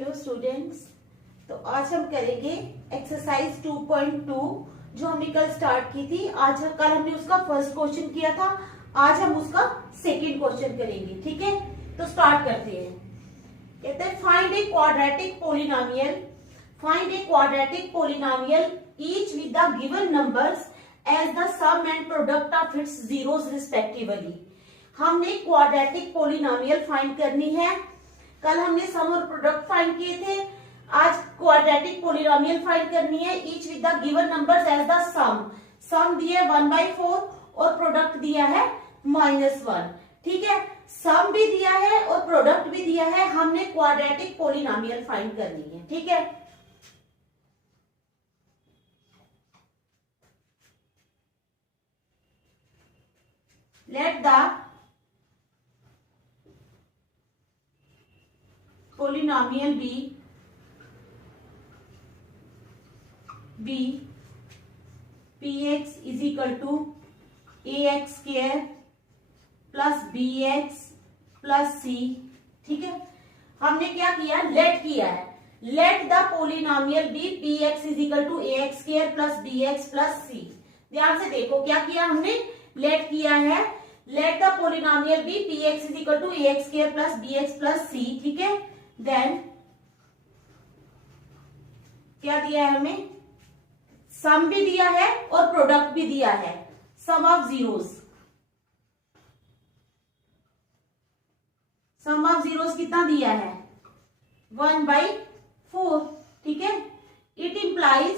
Hello students. तो आज हम करेंगे एक्सरसाइज 2.2 जो हमने कल स्टार्ट की थी। कल हमने उसका फर्स्ट क्वेश्चन किया था, आज हम उसका सेकंड क्वेश्चन करेंगे। ठीक है, तो स्टार्ट करते हैं। कहते हैं find a quadratic polynomial, find a quadratic polynomial each with the given numbers as the sum and product of its zeros respectively. हमने क्वाड्रेटिक पोलिनोमियल फाइंड करनी है। कल हमने सम और प्रोडक्ट फाइंड किए थे, आज क्वाड्रेटिक पोलिनोमियल फाइंड करनी है each with the given numbers as the sum. Sum दिया है 1/4 और प्रोडक्ट दिया है -1। ठीक है, सम भी दिया है और प्रोडक्ट भी दिया है, हमने क्वाड्रेटिक पोलिनोमियल फाइंड करनी है। ठीक है, let the polynomial be px is equal to ax square plus bx plus c। ठीक है, हमने क्या किया, लेट किया है। Let the polynomial be px is equal to ax square plus bx plus c। ध्यान से देखो क्या किया हमने, लेट किया है। Let the polynomial be px is equal to ax square plus bx plus c। ठीक है, देन क्या दिया है हमें, सम भी दिया है और प्रोडक्ट भी दिया है। Sum of zeros, sum of zeros कितना दिया है, 1/4। ठीक है, इट इंप्लाइज,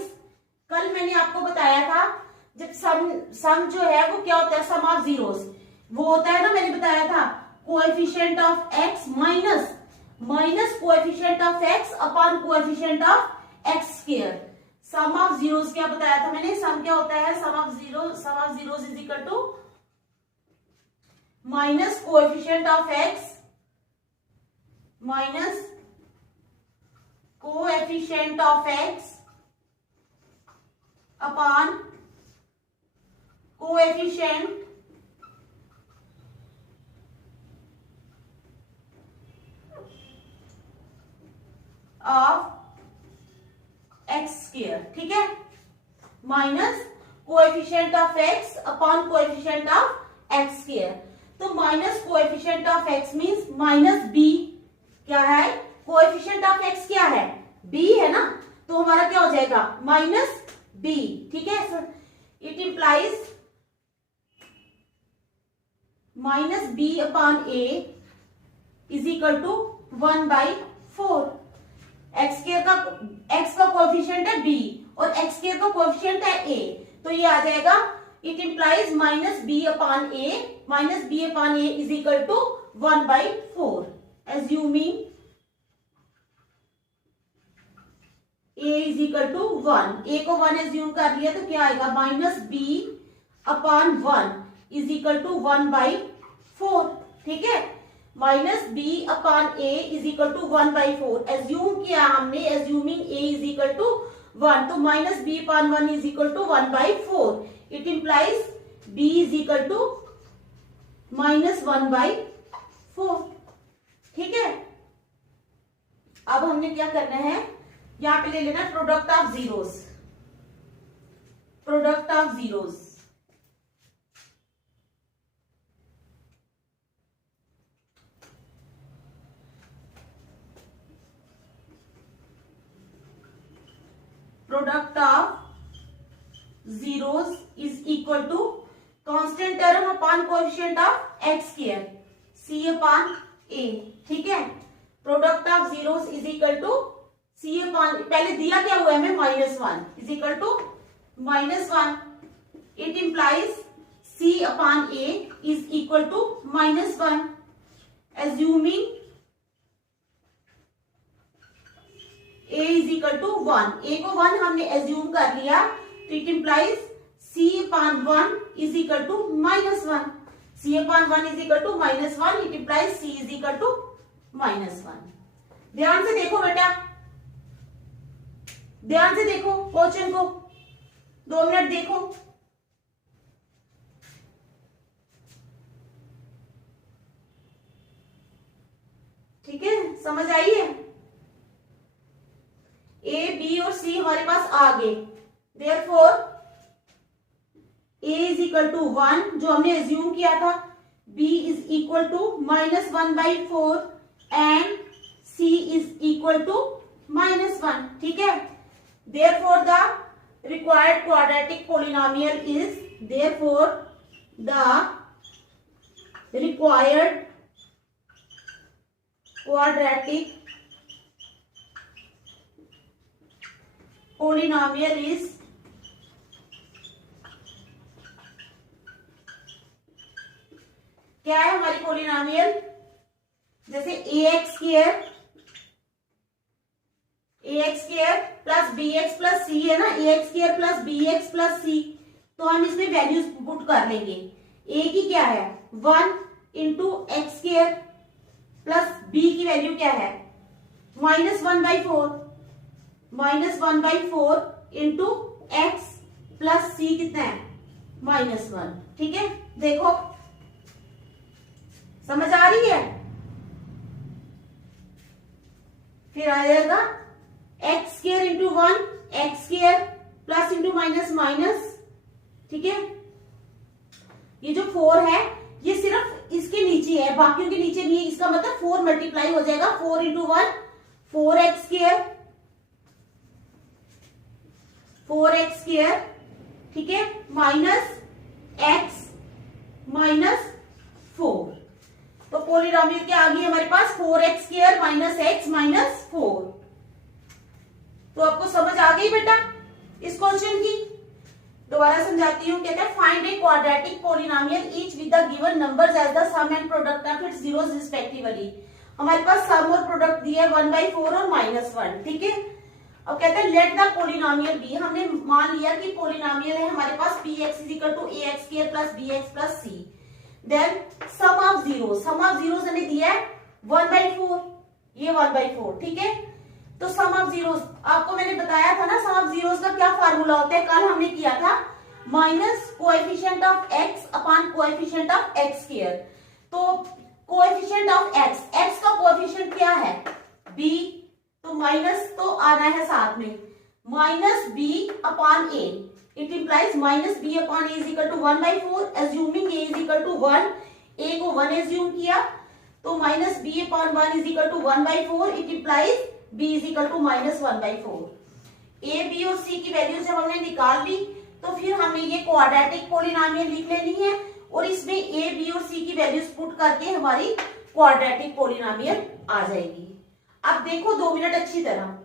कल मैंने आपको बताया था जब सम जो है वो क्या होता है, सम ऑफ जीरोस वो होता है ना, मैंने बताया था coefficient of x minus coefficient of x upon coefficient of x square. Sum of zeros क्या बताया था मैंने, सम क्या होता है, sum of zeros is equal to minus coefficient of x minus coefficient of x upon coefficient of x square. ठीक है, minus coefficient of x upon coefficient of x square. तो minus coefficient of x means minus b. क्या है, coefficient of x क्या है, B है ना, तो हमारा क्या हो जाएगा, माइनस बी। ठीक है, it implies minus B upon A is equal to 1/4। X का कोएफिशिएंट है बी और एक्स स्क्वायर का कोएफिशिएंट है ए, तो ये आ जाएगा, it implies minus B upon A is equal to 1/4। Assuming A is equal to 1, ए को 1 एज्यूम कर लिया तो क्या आएगा, minus B upon 1 is equal to 1/4। ठीक है, minus B upon A is equal to 1/4 assume किया हमने, assuming A is equal to 1, तो minus B upon 1 is equal to 1/4। It implies B is equal to minus 1/4। ठीक है, अब हमने क्या करना है, यहां पे ले लेना product of zeros, product of zeros. Product of zeros is equal to constant term upon coefficient of x square c upon a. ठीक है, product of zeros is equal to c upon, पहले दिया क्या हुआ है हमें, -1 is equal to -1। It implies c upon A is equal to -1 assuming a is equal to 1। a को 1 हमने एज्यूम कर लिया, तो it implies c upon 1 is equal to -1। c upon 1 is equal to -1, it implies c is equal to -1। ध्यान से देखो बेटा, ध्यान से देखो क्वेश्चन को, 2 मिनट देखो। ठीक है, समझ आई है। आगे, therefore a is equal to 1 जो हमने एज्यूम किया था, b is equal to -1/4 and c is equal to -1. ठीक है, therefore the required quadratic polynomial is, therefore the required quadratic polynomial is क्या है हमारी पोलिनोमियल, जैसे ax square plus bx plus c है ना, ax square plus bx plus c, तो हम इसमें वैल्यूज पुट कर लेंगे. a की क्या है 1 into x square plus b की वैल्यू क्या है -1/4 इंटू एक्स प्लस c कितना है -1. ठीक है, देखो समझ आ रही है. फिर आ जाएगा x square into 1 x square plus into minus. ठीक है, ये जो 4 है ये सिर्फ इसके नीचे है, बाकियों के नीचे नहीं है. इसका मतलब 4 मल्टीप्लाई हो जाएगा, 4 इंटू 1 4x स्क्वायर. ठीक है, माइनस एक्स माइनस 4. तो पोलिनोमियल क्या आ गई हमारे पास 4x square minus x minus 4. तो आपको समझ आ गई बेटा इस क्वेश्चन की. दोबारा समझाती हूँ. कहते हैं find a quadratic polynomial each with the given numbers as the sum and product of its zeros respectively. हमारे पास सम और प्रोडक्ट दिया है 1/4 और -1. ठीक है, अब कहते हैं लेट द पोलिनोमियल बी. हमने मान लिया कि पोलिनोमियल है हमारे पास px is equal to ax square plus bx plus c. Then sum of zeros हमें दिया है 1/4, ये 1/4. ठीक है, तो सम ऑफ जीरोस आपको मैंने बताया था ना, सम ऑफ जीरोस का क्या फार्मूला होता है, कल हमने किया था minus coefficient of x upon coefficient of x square. तो कोएफिशिएंट ऑफ एक्स का कोएफिशिएंट क्या है b, तो माइनस तो आना है साथ में, minus b upon a. It implies minus b upon a is equal to 1/4. Assuming a is equal to 1, a को 1 एज्यूम किया, तो minus b upon 1 is equal to 1/4. It implies b is equal to -1/4. a, b और c की values जब हमने निकाल ली तो फिर हमें ये क्वाड्रेटिक पोलिनोमियल लिख लेनी है और इसमें a, b और c की वैल्यूज पुट करके हमारी क्वाड्रेटिक पोलिनोमियल आ जाएगी. अब देखो 2 मिनट अच्छी तरह.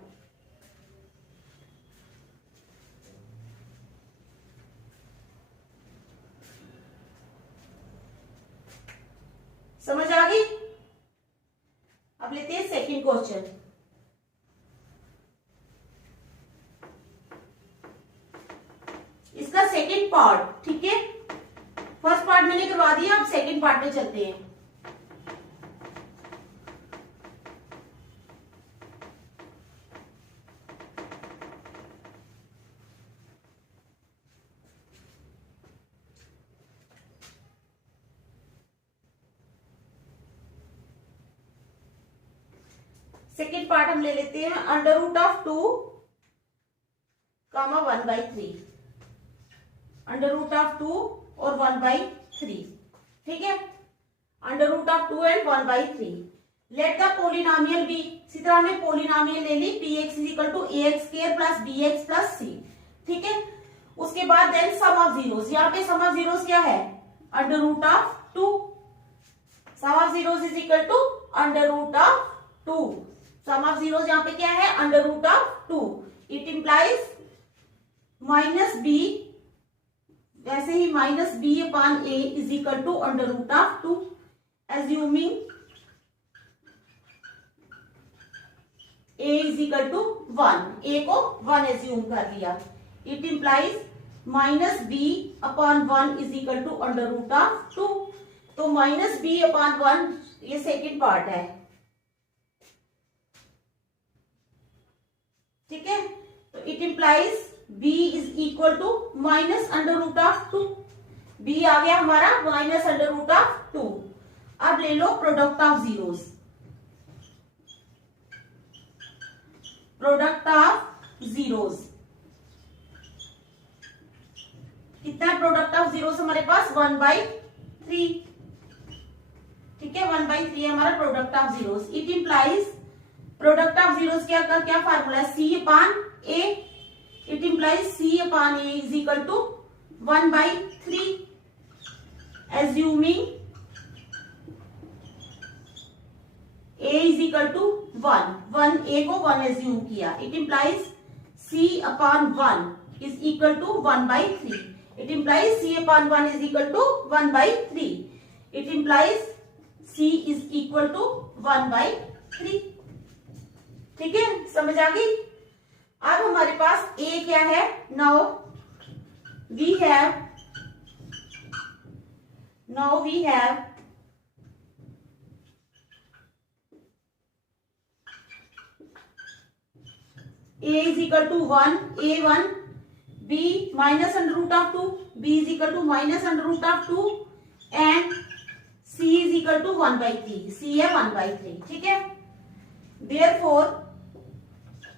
समझ आ गई. अब लेते हैं सेकंड क्वेश्चन. इसका सेकंड पार्ट. ठीक है, फर्स्ट पार्ट मैंने करवा दिया, अब सेकंड पार्ट में चलते हैं. सेकेंड पार्ट हम ले लेते हैं under root of 2 comma 1/3. Under root of 2 और 1/3. ठीक है, under root of 2 and 1/3. Let the polynomial be. इसी तरह हमने पोलिनोमियल ले ली px is equal to ax square plus bx plus c. ठीक है, उसके बाद देन सम ऑफ जीरोस. यहाँ पे सम ऑफ जीरोस क्या है under root of 2. Sum of zeros is equal to under root of 2. Sum of zeros यहाँ पे क्या है under root of 2. It implies minus b, वैसे ही minus B upon A is equal to under root of 2. Assuming a is equal to 1, a को 1 assume कर लिया. It implies minus B upon 1 is equal to under root of 2. तो minus B upon 1 ये second part है. ठीक है, तो it implies b is equal to minus under root of 2. b आ गया हमारा माइनस अंडर रूट ऑफ 2. अब ले लो product of zeros. Product of zeros कितना है प्रोडक्ट ऑफ जीरोस हमारे पास 1/3। ठीक है, 1/3 है हमारा product of zeros. It implies product of zeros क्या फार्मूला है, C upon A। It implies C upon A is equal to 1/3 assuming A is equal to 1 A को 1 एज्यूम किया। It implies C upon 1 is equal to 1/3। It implies C upon 1 is equal to 1/3। It implies C is equal to 1/3। ठीक है, समझ आ गई। अब हमारे पास A क्या है, now we have A is equal to 1, A1, B minus under root of 2, B is equal to minus under root of 2 and C is equal to 1/3, C है 1/3। ठीक है, therefore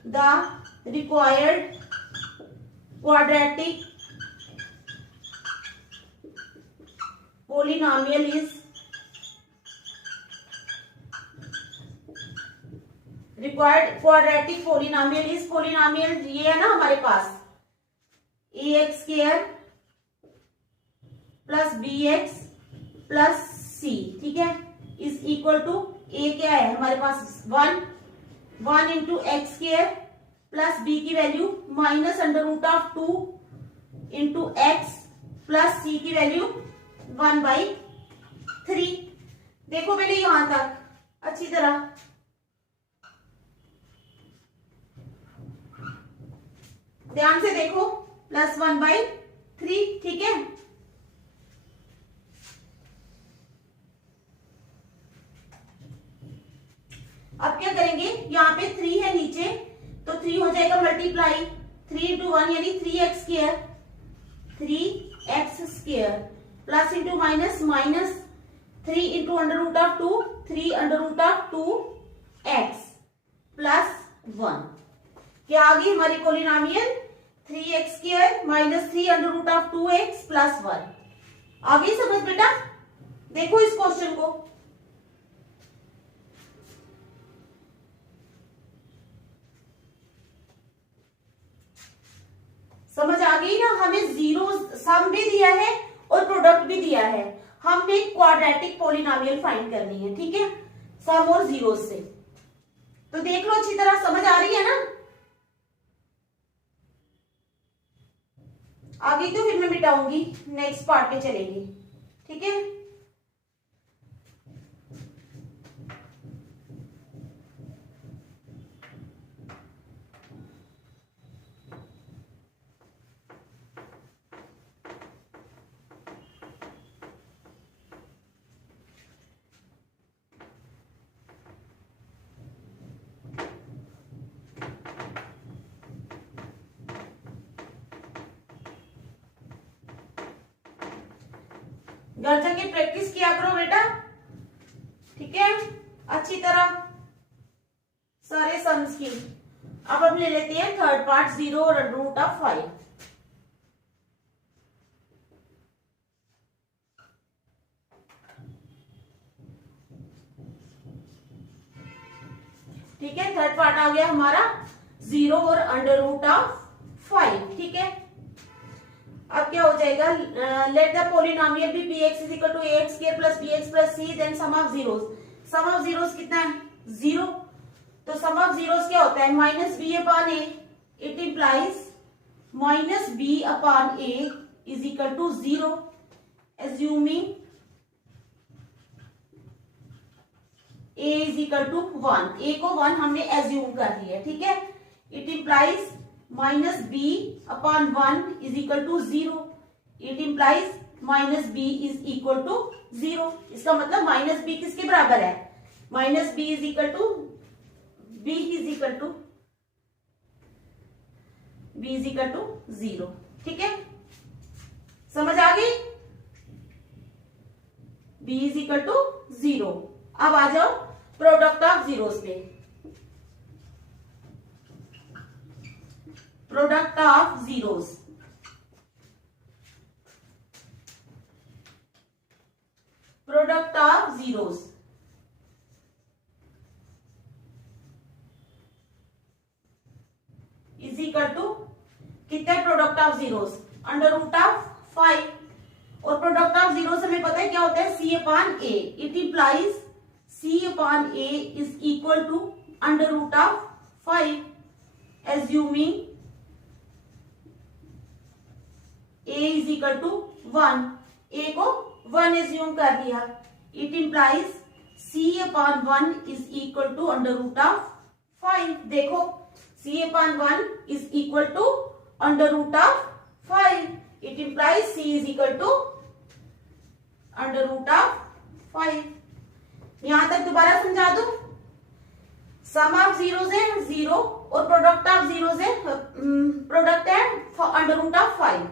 the required quadratic polynomial is polynomial ये है ना हमारे पास ax square plus bx plus c। ठीक है, is equal to a क्या है हमारे पास 1 into x square plus b की value minus under root of 2 into x plus c की वैल्यू 1/3। देखो पहले यहां तक अच्छी तरह, ध्यान से देखो, प्लस 1/3। ठीक है, अब क्या करेंगे, यहाँ पे 3 है नीचे, तो 3 हो जाएगा मल्टीप्लाई 3 इंटू 1 यानी 3x square, 3x square plus into minus minus 3 into under root of 2, 3 under root of 2x plus 1। क्या आ गई हमारी polynomial 3x square minus 3 under root of 2x plus 1। आ गई समझ बेटा। देखो इस क्वेश्चन को, समझ आ गई ना। हमें जीरो सम भी दिया है और प्रोडक्ट भी दिया है, हमने क्वाड्रेटिक पोलिनोमियल फाइंड करनी है। ठीक है, सम और जीरो से। तो देख लो अच्छी तरह, समझ आ रही है ना। आगे तो फिर मैं मिटाऊंगी, नेक्स्ट पार्ट पे चलेंगे। ठीक है, घर जाके प्रैक्टिस किया करो बेटा। ठीक है, अच्छी तरह सारे सम्स की। अब हम ले लेते हैं थर्ड पार्ट, 0 और अंडर रूट ऑफ 5। ठीक है, थर्ड पार्ट आ गया हमारा 0 और अंडर रूट ऑफ 5। ठीक है, अब क्या हो जाएगा, let the polynomial be bx is equal to ax square plus bx plus c, then sum of zeros. Sum of zeros कितना है, 0। तो सम ऑफ जीरोस क्या होता है, minus B upon a. It implies minus B upon A is equal to 0 assuming a is equal to 1। a को 1 हमने assume कर लिया। ठीक है, it implies minus B upon 1 is equal to 0। It implies minus b is equal to 0। इसका मतलब minus b किसके बराबर है, minus b is equal to b is equal to 0। ठीक है, समझ आ गई, b इज इक्वल टू 0। अब आ जाओ प्रोडक्ट ऑफ जीरोस पे। Product of zeros, product of zeros is equal to कितना है product of zeros under root of 5 और प्रोडक्ट ऑफ जीरोस हमें पता है क्या होता है c upon a it implies c upon A is equal to under root of 5 assuming a is equal to 1 a को 1 एज्यूम कर लिया it implies c upon 1 is equal to under root of 5 देखो c upon 1 is equal to under root of 5 it implies c is equal to under root of 5 यहां तक दोबारा समझा दूं सम of zeros है 0 और प्रोडक्ट ऑफ जीरोस है product है अंडर रूट ऑफ 5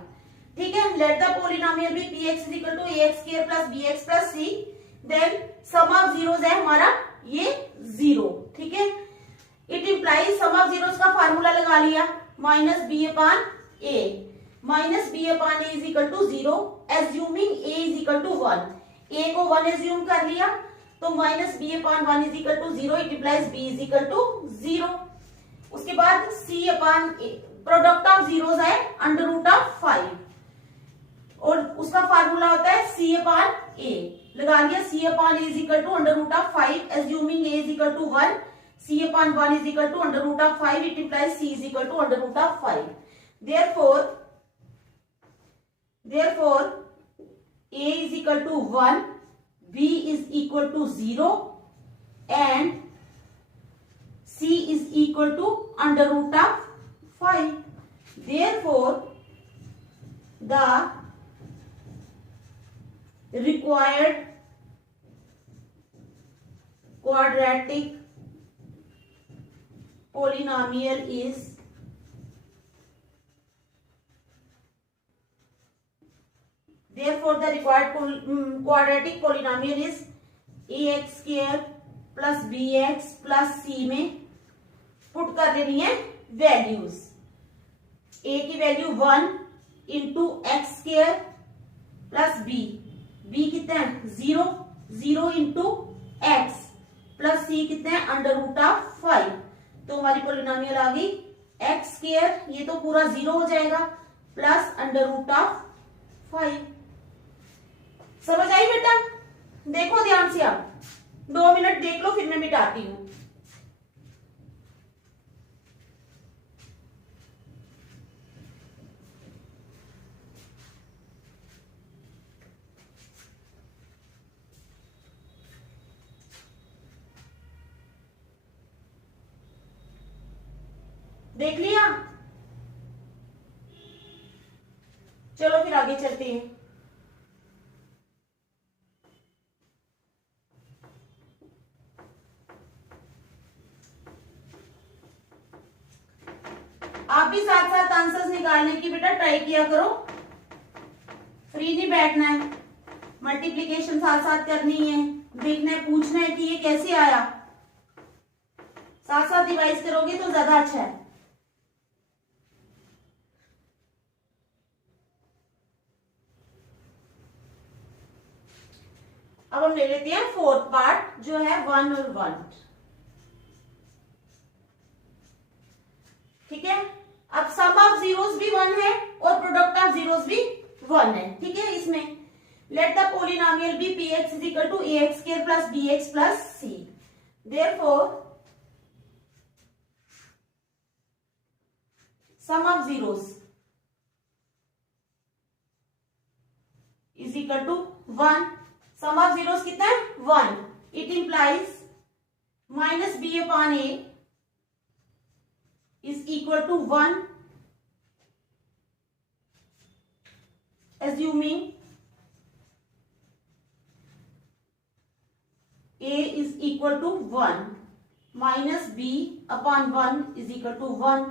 ठीक है let the polynomial be px is equal to ax square plus bx plus c then sum of zeros है हमारा ये 0 ठीक है it implies sum of zeros का फार्मूला लगा लिया minus B upon a minus B upon A is equal to 0 assuming A is equal to 1 ए को 1 assume कर लिया तो minus B upon 1 is equal to 0 it implies B is equal to 0 उसके बाद c upon product of zeros है under root of 5 और उसका formula होता है सी अपॉन ए लगा लिया c upon A is equal to under root of 5 assuming A is equal to 1 c upon 1 is equal to under root of 5 it implies c is equal to under root of 5 therefore a is equal to 1 b is equal to 0 and c is equal to under root of 5 therefore the required quadratic polynomial is therefore the required quadratic polynomial is ax square plus bx plus c में put कर देनी है values a की value 1 into x square plus b कितना है 0 into x plus c कितना है under root of 5 तो हमारी पोलिनोमियल आ गई एक्स स्क्वायर ये तो पूरा 0 हो जाएगा प्लस अंडर रूट ऑफ 5 समझ आई बेटा देखो ध्यान से आप 2 मिनट देख लो फिर मैं मिटाती हूं देख लिया चलो फिर आगे चलते हैं आप भी साथ साथ आंसर्स निकालने की बेटा ट्राई किया करो फ्री नहीं बैठना है मल्टीप्लिकेशन साथ साथ करनी है देखना है पूछना है कि ये कैसे आया साथ साथ डिवाइस करोगे तो ज्यादा अच्छा है अब हम ले लेते हैं फोर्थ पार्ट जो है 1 और 1 ठीक है अब सम ऑफ जीरोस भी 1 है और प्रोडक्ट ऑफ जीरोस भी 1 है ठीक है इसमें let the polynomial be px is equal to ax square plus bx plus c therefore sum of zeros is equal to 1 sum of zeros कितना है 1 it implies minus B upon A is equal to 1 assuming a is equal to 1 minus b upon 1 is equal to 1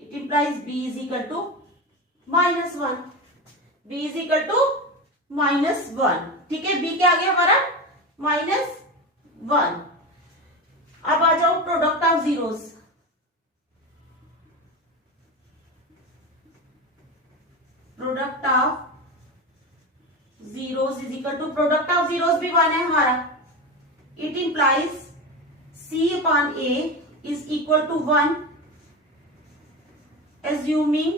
it implies b is equal to minus 1 b is equal to minus 1 ठीक है b क्या आ गया हमारा minus 1 अब आ जाओ product of zeros product of zeros is equal to product of zeros भी 1 है हमारा. It implies C upon A is equal to 1 assuming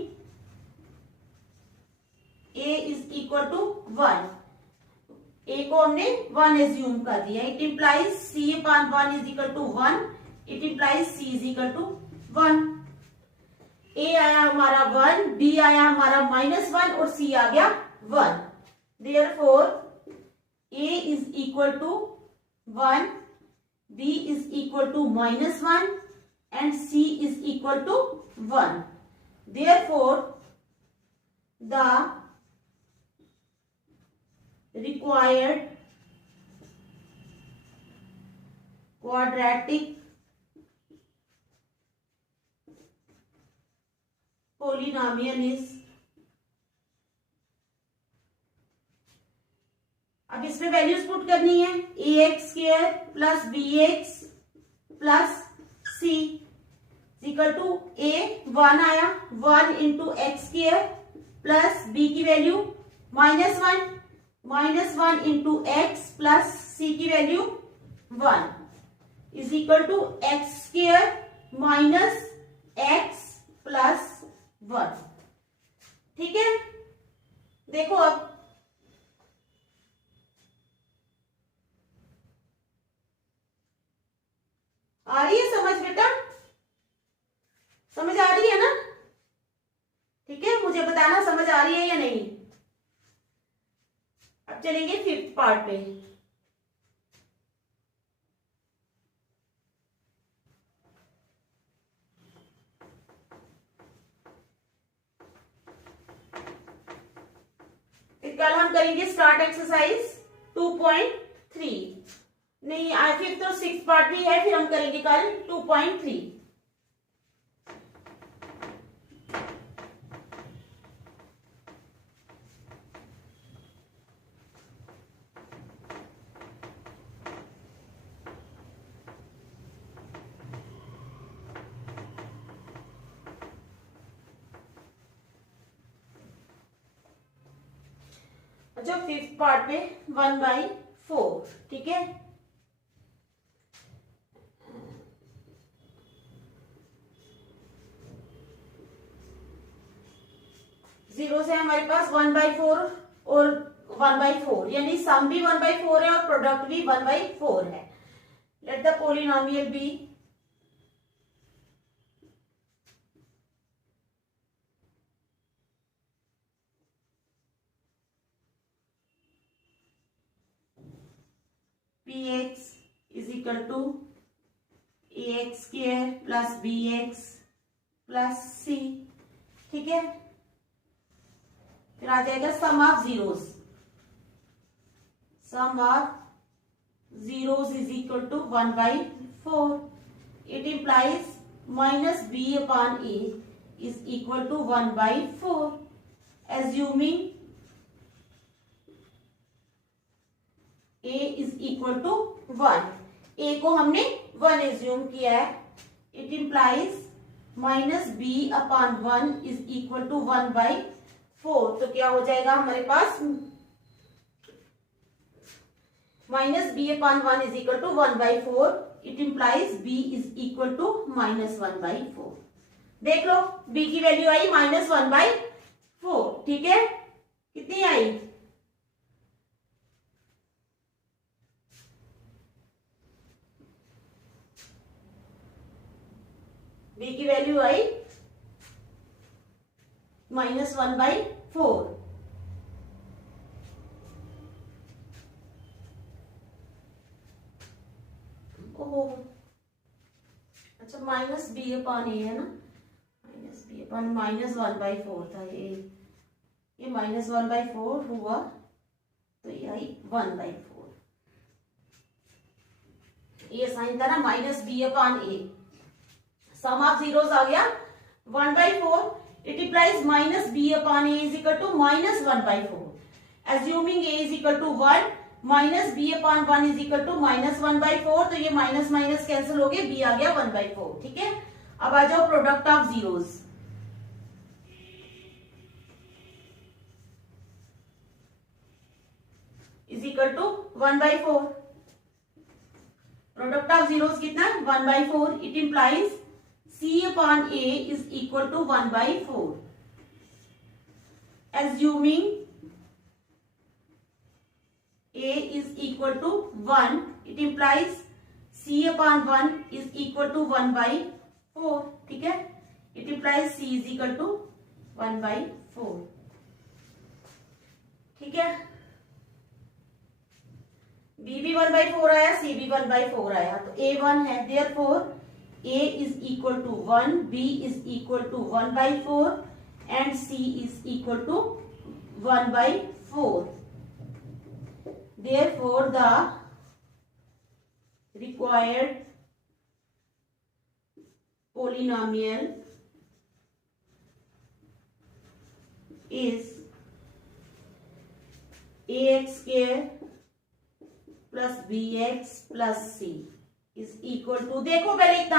A is equal to 1. A को हमने 1 एज्यूम कर दिया. It implies C upon 1 is equal to 1. It implies C is equal to 1. A आया हमारा 1, B आया हमारा -1 और C आ गया 1. Therefore A is equal to 1, B is equal to -1 and C is equal to 1. Therefore the required quadratic polynomial is. अब इसमें values put करनी है. ax² plus bx plus c equal to a 1 आया, 1 into x² plus b की value -1, -1 into x plus c की value 1 is equal to x² minus x plus 1. ठीक है, देखो अब आ रही है समझ बेटा? समझ आ रही है ना? ठीक है, मुझे बताना समझ आ रही है या नहीं. अब चलेंगे 5th पार्ट पे. कल हम करेंगे स्टार्ट एक्सरसाइज 2.3. नहीं, 5th और 6th पार्ट भी है, फिर हम करेंगे कल 2.3. अच्छा, 5th पार्ट में 1/4. ठीक है, जीरो से हमारे पास 1/4 और 1/4, यानी सम भी 1/4 है और प्रोडक्ट भी 1/4 है. Let the polynomial be px is equal to ax² plus bx plus c. ठीक है, फिर आ जाएगा sum of zeros. Sum of zeros is equal to 1/4. It implies -b upon a is equal to 1/4 assuming a is equal to 1. a को हमने 1 assume किया है. It implies -b upon 1 is equal to 1/4. तो क्या हो जाएगा हमारे पास -b upon 1 is equal to 1/4. It implies b is equal to -1/4. देख लो, b की वैल्यू आई -1/4. ठीक है, कितनी आई? b की वैल्यू आई -1/4. ओहो, अच्छा, -b अपॉन a है ना, -b अपॉन -1/4 था ये -1/4 हुआ, तो ये आई 1/4. ये साइन था ना -b upon a. Sum of zeros आ गया 1/4. It implies -b upon a is equal to -1/4. Assuming a is equal to 1, -b upon 1 is equal to -1/4. तो ये माइनस माइनस कैंसिल हो गए, b आ गया 1/4. ठीक है, अब आ जाओ product of zeros. Is equal to 1/4। Product of zeros कितना 1/4। It implies C upon A is equal to 1/4। Assuming A is equal to 1, it implies C upon 1 is equal to 1/4। ठीक है, it implies C is equal to 1/4। ठीक है, B भी 1/4 आया, C भी 1/4 आया, तो A 1 है, therefore A is equal to 1, B is equal to 1/4 and C is equal to 1/4। Therefore the required polynomial is ax square plus bx plus c is equal to, देखो पहले इतना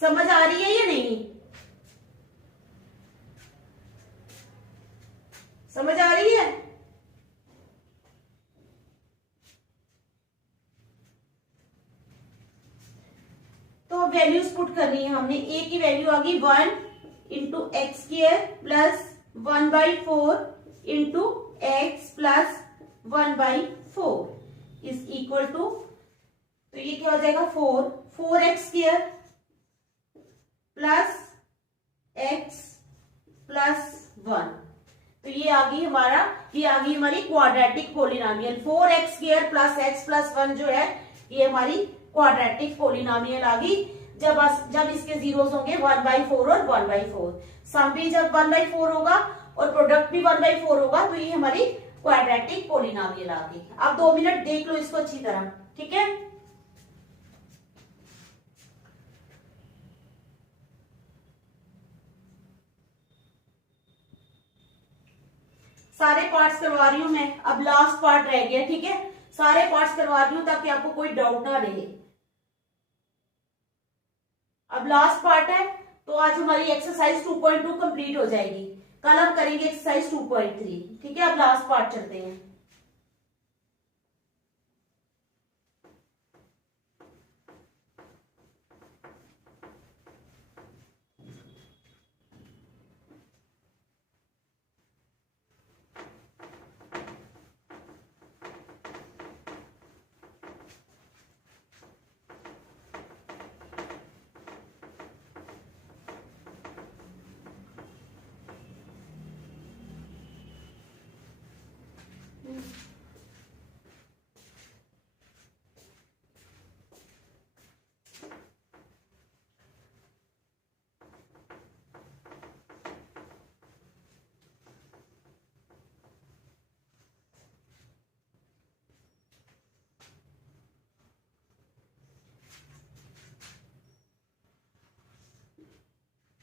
समझ आ रही है या नहीं, समझ आ रही है? तो वैल्यूज पुट करनी है हमने। ए की वैल्यू आ गई 1 into x square plus 1/4 into x plus 1/4 is equal to, तो ये क्या हो जाएगा 4x square plus x plus 1। तो ये आ गई हमारी quadratic polynomial. 4x square plus x plus 1 जो है ये हमारी क्वाड्रेटिक पोलिनोमियल आ गई। जब इसके जीरोस होंगे 1/4 और 1/4, सम भी जब 1/4 होगा और प्रोडक्ट भी 1/4 होगा, तो ये हमारी क्वाड्रेटिक पोलिनोमियल आ गई। अब 2 मिनट देख लो इसको अच्छी तरह, ठीक है। सारे पार्ट्स करवा रही हूं मैं, अब लास्ट पार्ट रह गया, ठीक है। सारे पार्ट्स करवा रही हूं ताकि आपको कोई डाउट ना रहे। अब लास्ट पार्ट है, तो आज हमारी एक्सरसाइज 2.2 कंप्लीट हो जाएगी। कल हम करेंगे एक्सरसाइज 2.3, ठीक है। अब लास्ट पार्ट चलते हैं।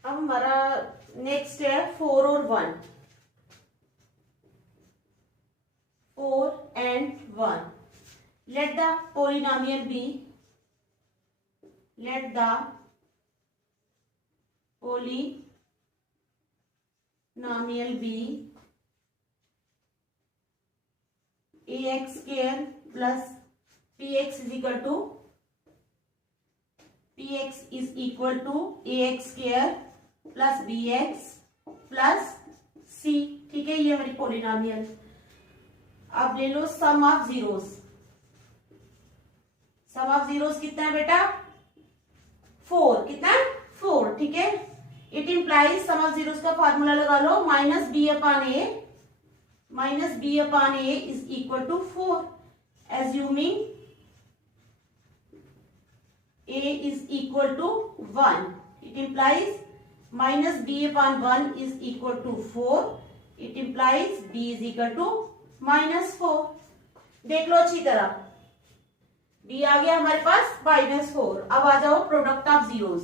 अब हमारा नेक्स्ट है 4 और 1, 4 and 1। Let the polynomial be ax square plus px is equal to ax square plus bx plus c, ठीक है। ये हमारी पोलिनोमियल। अब ले लो sum of zeros. Sum of zeros कितना है बेटा 4, कितना 4, ठीक है। It implies sum of zeros का फॉर्मूला लगा लो, minus B upon A is equal to 4। Assuming a is equal to 1, it implies minus b upon 1 is equal to 4, it implies b is equal to minus 4। देख लो अच्छी तरह, b आ गया हमारे पास -4। अब आ जाओ product of zeros.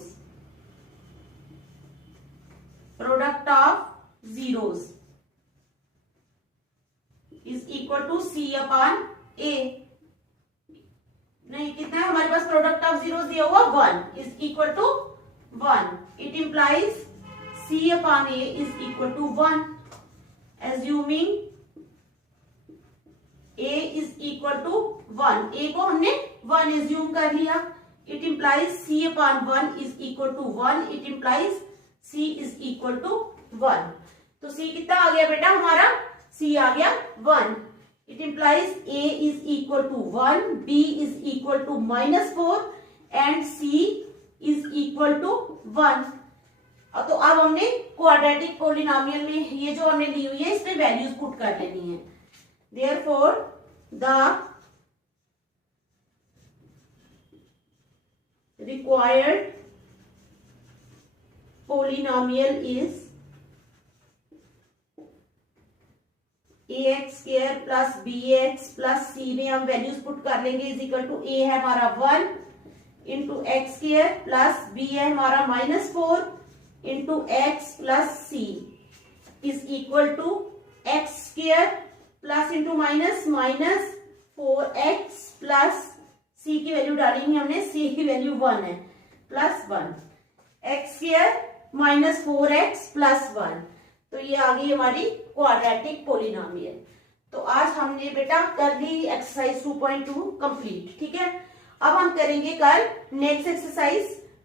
Product of zeros is equal to c upon a। नहीं, कितना है हमारे पास प्रोडक्ट ऑफ जीरोस दिया हुआ 1 is equal to 1। It implies c upon a is equal to 1। Assuming a is equal to 1, a को हमने 1 assume कर लिया, it implies c upon 1 is equal to 1, it implies c is equal to 1। तो c कितना आ गया बेटा हमारा, c आ गया 1, it implies a is equal to 1, b is equal to -4 and c is equal to 1। तो अब हमने क्वाड्रेटिक पोलिनोमियल में ये जो हमने ली हुई है इसमें वैल्यूज पुट कर लेनी है। Therefore the required polynomial is ax square plus bx plus c में हम वैल्यूज पुट कर लेंगे इज इक्वल टू a है हमारा 1 into x square plus b है हमारा -4 into x plus c is equal to x square plus into minus -4x plus c की value डालेंगे हमने, सी की वैल्यू 1 है, plus 1 x square -4x plus 1। तो ये आ गई हमारी क्वाड्रेटिक पोलिनोमियल। तो आज हमने बेटा कर ली एक्सरसाइज 2.2 कंप्लीट, ठीक है। अब हम करेंगे कल नेक्स्ट एक्सरसाइज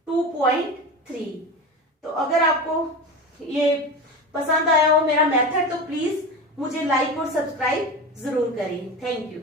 2.3। तो अगर आपको ये पसंद आया हो मेरा मेथड तो प्लीज मुझे लाइक और सब्सक्राइब जरूर करें। Thank you.